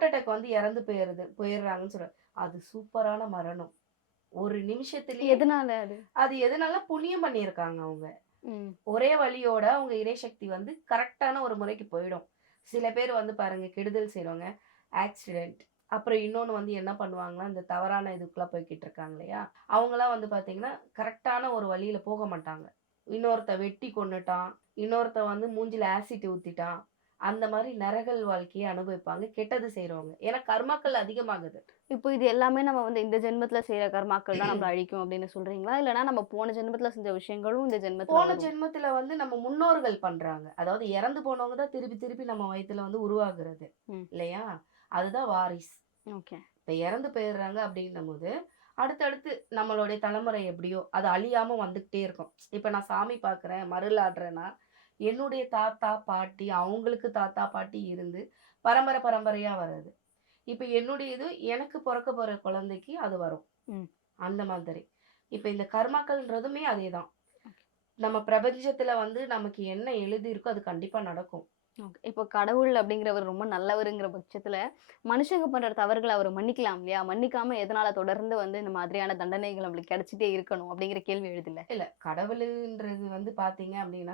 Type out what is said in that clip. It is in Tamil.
ஹார்ட் அட்டாக் வந்து இறந்து போயிருது போயிடுறாங்கன்னு சொல்ற அது சூப்பரான மரணம். ஒரு நிமிஷத்துலயே எதனால அது? அது எதனால புண்ணியம் பண்ணியிருக்காங்க அவங்க. ஒரே வழியோட அவங்க இறைசக்தி வந்து கரெக்டான ஒரு முறைக்கு போயிடும். சில பேர் வந்து பாருங்க கெடுதல் செய்றவங்க ஆக்சிடென்ட் அப்புறம் இன்னொன்று வந்து என்ன பண்ணுவாங்கன்னா இந்த தவறான இதுக்குள்ள போய்கிட்டு இருக்காங்க இல்லையா? அவங்களாம் வந்து பார்த்தீங்கன்னா கரெக்டான ஒரு வழியில போக மாட்டாங்க. இன்னொருத்த வெட்டி கொன்னுட்டான் இன்னொருத்த வந்து மூஞ்சில ஆசிட் ஊத்திட்டான் அந்த மாதிரி நரகல் வாழ்க்கையை அனுபவிப்பாங்க கெட்டது செய்றவங்க. ஏன்னா கர்மாக்கள் அதிகமாகுது. இப்போ இது எல்லாமே நம்ம வந்து இந்த ஜென்மத்துல செய்யற கர்மாக்கள் தான் நம்மள அழிக்கும் அப்படின்னு சொல்றீங்களா? இல்லனா நம்ம போன ஜென்மத்துல செஞ்ச விஷயங்களும் இந்த ஜென்மத்துல போன? ஜென்மத்துல வந்து நம்ம முன்னோர்கள் பண்றாங்க. அதாவது இறந்து போனவங்க தான் திருப்பி திருப்பி நம்ம வயித்துல வந்து உருவாகுறது. இல்லையா? அதுதான் வாரிஸ் ஓகே. இப்ப இறந்து போயிடுறாங்க அப்படின்னும் போது அடுத்தடுத்து நம்மளுடைய தலைமுறை எப்படியோ அது அழியாம வந்துகிட்டே இருக்கும். இப்ப நான் சாமி பார்க்கறேன் மருள் ஆடுறேன்னா என்னுடைய தாத்தா பாட்டி அவங்களுக்கு தாத்தா பாட்டி இருந்து பரம்பரை பரம்பரையா வர்றது. இப்ப என்னுடைய இது எனக்கு பிறக்க போற குழந்தைக்கு அது வரும். அந்த மாதிரி. இப்ப இந்த கர்மாக்கள்ன்றதுமே அதேதான். நம்ம பிரபஞ்சத்துல வந்து நமக்கு என்ன எழுதி இருக்கோ அது கண்டிப்பா நடக்கும். இப்போ கடவுள் அப்படிங்கிறவர் ரொம்ப நல்லவருங்கிற பட்சத்துல மனுஷங்க பண்ற தவறுகளை அவர் மன்னிக்கலாம் இல்லையா? மன்னிக்காம எதனால தொடர்ந்து வந்து இந்த மாதிரியான தண்டனைகள் நம்மளுக்கு கிடைச்சிட்டே இருக்கணும் அப்படிங்கிற கேள்வி எழுதில்ல? இல்ல கடவுளுன்றது வந்து பாத்தீங்க அப்படின்னா